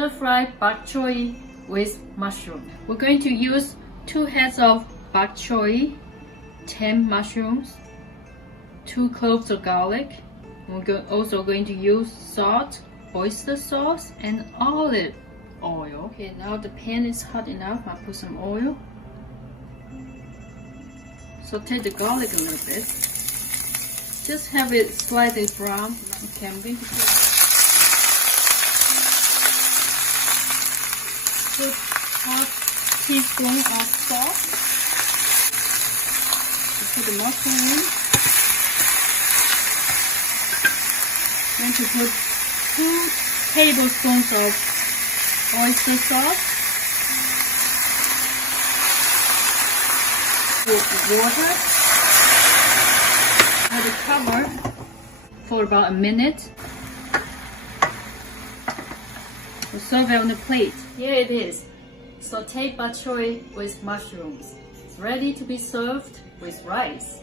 stir-fried bok choy with mushroom. We're going to use 2 heads of bok choy, 10 mushrooms, 2 cloves of garlic. We're also going to use salt, oyster sauce, and olive oil. Okay, now the pan is hot enough. I'll put some oil. Saute the garlic a little bit. Just have it slightly brown. Okay, I'm going to put half teaspoon of salt. Put the mushroom in. Going to put 2 tablespoons of oyster sauce with water. Let it cover for about a minute. We'll serve it on the plate. Here it is, sautéed bok choy with mushrooms. It's ready to be served with rice.